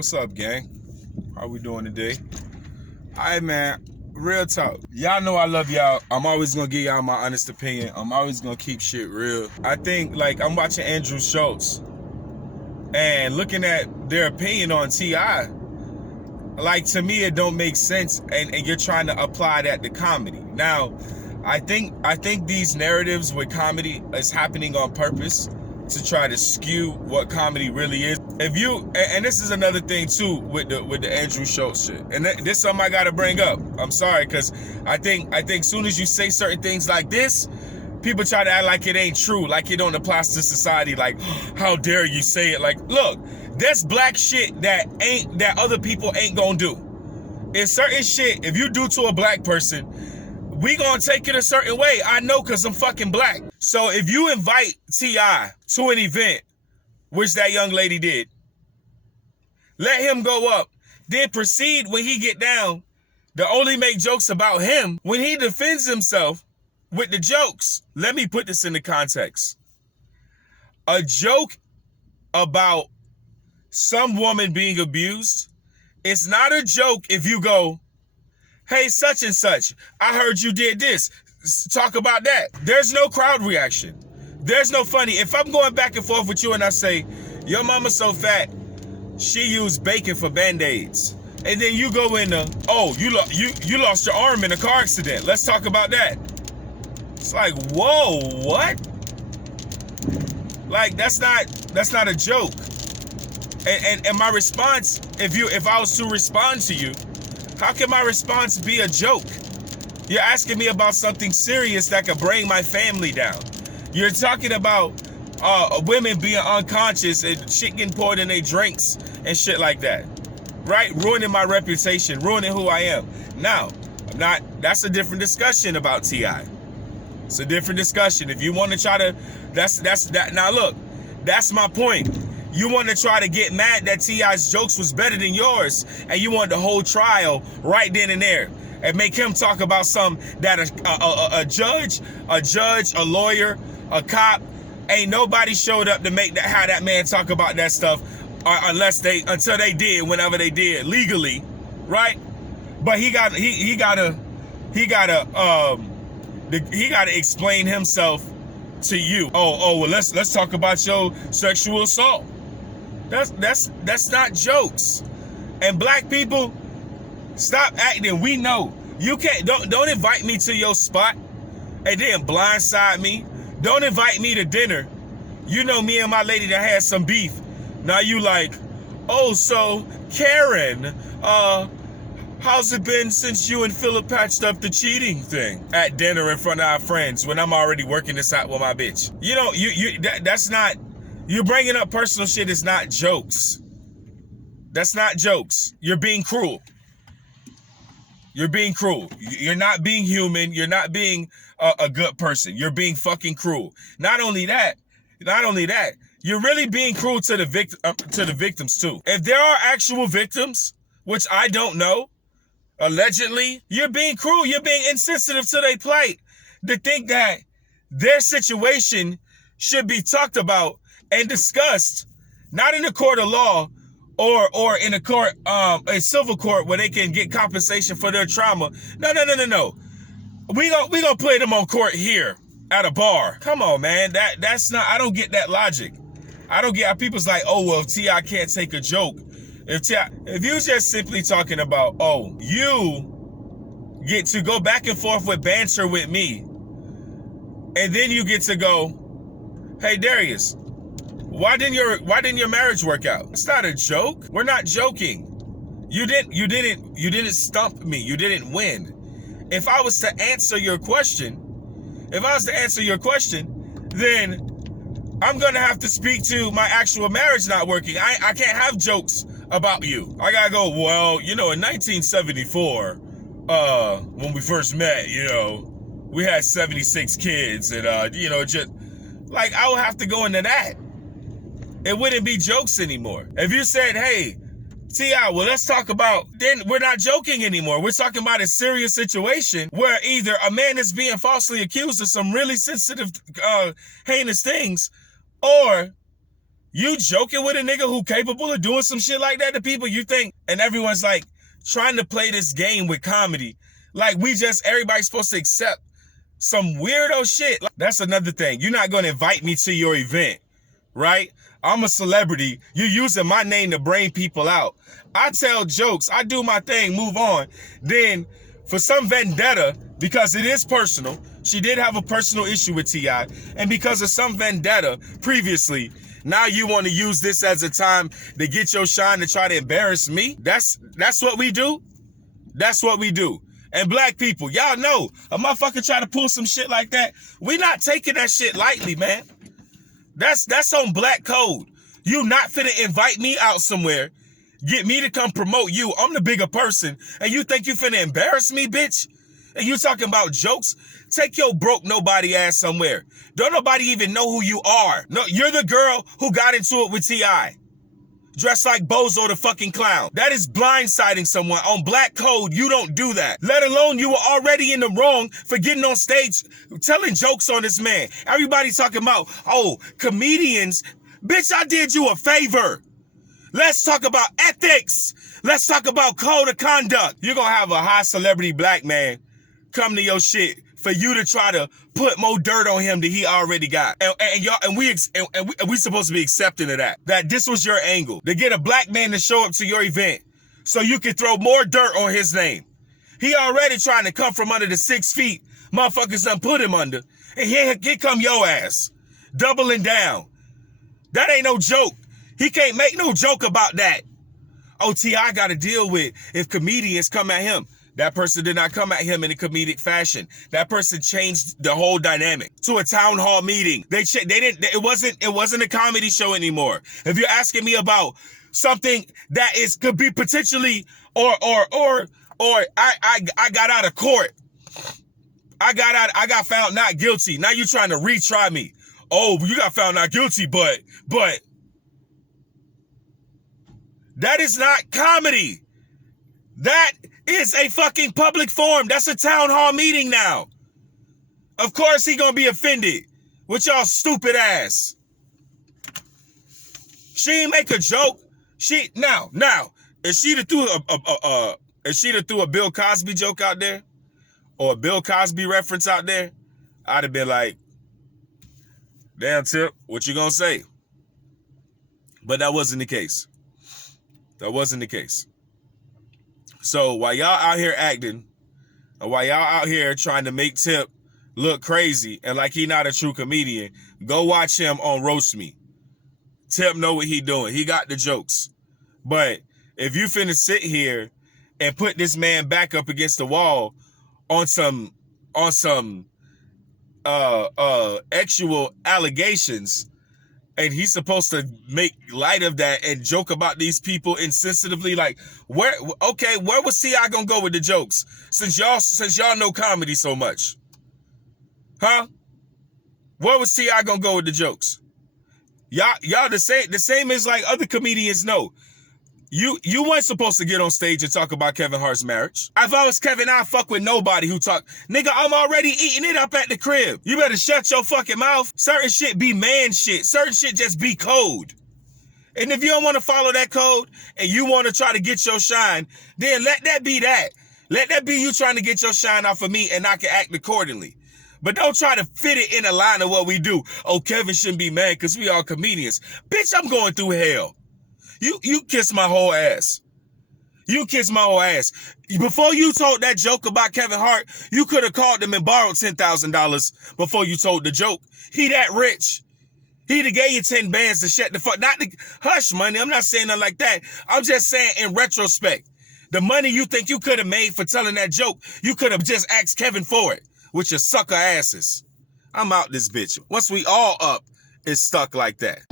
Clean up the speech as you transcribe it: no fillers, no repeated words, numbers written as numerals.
What's up, gang? How we doing today? All right, man. Real talk. Y'all know I love y'all. I'm always gonna give y'all my honest opinion. I'm always gonna keep shit real. I think, like, I'm watching Andrew Schultz and looking at their opinion on T.I., like, to me, it don't make sense, and you're trying to apply that to comedy. Now, I think these narratives with comedy is happening on purpose to try to skew what comedy really is. If you, and this is another thing too with the Andrew Schultz shit, and this is something I gotta bring up. I'm sorry, because I think soon as you say certain things like this, people try to act like it ain't true, like it don't apply to society. Like, how dare you say it? Like, look, there's black shit that other people ain't gonna do. It's certain shit, if you do to a black person, we gonna take it a certain way. I know, because I'm fucking black. So if you invite T.I. to an event, which that young lady did, let him go up, then proceed when he get down to only make jokes about him. When he defends himself with the jokes, let me put this into context. A joke about some woman being abused, it's not a joke if you go, hey, such and such, I heard you did this. Talk about that. There's no crowd reaction. There's no funny. If I'm going back and forth with you and I say, your mama's so fat, she used bacon for Band-Aids. And then you go in oh, you lost your arm in a car accident. Let's talk about that. It's like, whoa, what? Like, that's not a joke. And my response, if I was to respond to you, how can my response be a joke? You're asking me about something serious that could bring my family down. You're talking about women being unconscious and shit getting poured in their drinks and shit like that, right? Ruining my reputation, ruining who I am. Now, that's a different discussion about T.I. It's a different discussion. If you want to try to, that's that. Now look, that's my point. You want to try to get mad that T.I.'s jokes was better than yours, and you want the whole trial right then and there, and make him talk about something that a judge, a lawyer, a cop, ain't nobody showed up to make that, how that man talk about that stuff, until they did, whenever they did legally, right? But he gotta explain himself to you. Oh well, let's talk about your sexual assault. That's not jokes. And black people, stop acting. We know you can't. Don't invite me to your spot and then blindside me. Don't invite me to dinner. You know me and my lady that had some beef. Now you like, oh, so Karen, how's it been since you and Philip patched up the cheating thing at dinner in front of our friends when I'm already working this out with my bitch? You know, that's not. You bringing up personal shit is not jokes. That's not jokes. You're being cruel. You're being cruel. You're not being human. You're not being a good person. You're being fucking cruel. Not only that, you're really being cruel to the victims too. If there are actual victims, which I don't know, allegedly, you're being cruel. You're being insensitive to their plight. To think that their situation should be talked about and discussed, not in a court of law or in a court, a civil court where they can get compensation for their trauma. No. We gonna play them on court here at a bar. Come on, man. That's not. I don't get that logic. I don't get. People's like, oh well, T.I. can't take a joke. If you just simply talking about, oh, you get to go back and forth with banter with me, and then you get to go, hey Darius, why didn't your marriage work out? It's not a joke. We're not joking. You didn't stump me. You didn't win. If I was to answer your question, then I'm gonna have to speak to my actual marriage not working. I can't have jokes about you. I gotta go, well, you know, in 1974, when we first met, you know, we had 76 kids, and you know, just like, I would have to go into that. It wouldn't be jokes anymore. If you said, hey, T.I., well, let's talk about, then we're not joking anymore. We're talking about a serious situation where either a man is being falsely accused of some really sensitive, heinous things, or You joking with a nigga who capable of doing some shit like that to people, you think? And everyone's like trying to play this game with comedy. Like everybody's supposed to accept some weirdo shit. That's another thing. You're not going to invite me to your event, right? I'm a celebrity. You're using my name to bring people out. I tell jokes. I do my thing, move on. Then for some vendetta, because it is personal, she did have a personal issue with T.I., and because of some vendetta previously, now you want to use this as a time to get your shine to try to embarrass me? That's what we do? That's what we do. And black people, y'all know, a motherfucker try to pull some shit like that, we not taking that shit lightly, man. That's on black code. You not finna invite me out somewhere, get me to come promote you. I'm the bigger person, and you think you finna embarrass me, bitch? And you talking about jokes? Take your broke nobody ass somewhere. Don't nobody even know who you are. No, you're the girl who got into it with T.I., dressed like Bozo the fucking clown. That is blindsiding someone. On black code, you don't do that. Let alone you were already in the wrong for getting on stage telling jokes on this man. Everybody talking about, oh, comedians. Bitch, I did you a favor. Let's talk about ethics. Let's talk about code of conduct. You're gonna have a high celebrity black man come to your shit for you to try to put more dirt on him that he already got. And we supposed to be accepting of that. That this was your angle, to get a black man to show up to your event so you can throw more dirt on his name. He already trying to come from under the 6 feet motherfuckers done put him under. And here come your ass, doubling down. That ain't no joke. He can't make no joke about that. Oh, T.I. got to deal with if comedians come at him. That person did not come at him in a comedic fashion. That person changed the whole dynamic to a town hall meeting. It wasn't a comedy show anymore. If you're asking me about something that could be potentially or I got out of court. I got found not guilty. Now you're trying to retry me. Oh, you got found not guilty, but that is not comedy. That is a fucking public forum. That's a town hall meeting now. Of course he gonna be offended with y'all stupid ass. She ain't make a joke. Now, if she'd have threw a Bill Cosby joke out there, or a Bill Cosby reference out there, I'd have been like, damn, Tip, what you gonna say? But that wasn't the case. That wasn't the case. So while y'all out here acting, and while y'all out here trying to make Tip look crazy and like he not a true comedian, go watch him on Roast Me. Tip know what he doing. He got the jokes. But if you finna sit here and put this man back up against the wall on some actual allegations, and he's supposed to make light of that and joke about these people insensitively, like, where was T.I. gonna go with the jokes? Since y'all know comedy so much. Huh? Where was T.I. gonna go with the jokes? Y'all the same as like other comedians know. You weren't supposed to get on stage and talk about Kevin Hart's marriage. If I was Kevin, I'd fuck with nobody who talk. Nigga, I'm already eating it up at the crib. You better shut your fucking mouth. Certain shit be man shit. Certain shit just be code. And if you don't want to follow that code and you want to try to get your shine, then let that be that. Let that be you trying to get your shine off of me and I can act accordingly. But don't try to fit it in a line of what we do. Oh, Kevin shouldn't be mad because we all comedians. Bitch, I'm going through hell. You kiss my whole ass. You kiss my whole ass. Before you told that joke about Kevin Hart, you could have called him and borrowed $10,000 before you told the joke. He that rich. He'd have gave you 10 bands to shut the fuck. Not the hush money. I'm not saying nothing like that. I'm just saying in retrospect, the money you think you could have made for telling that joke, you could have just asked Kevin for it with your sucker asses. I'm out this bitch. Once we all up, it's stuck like that.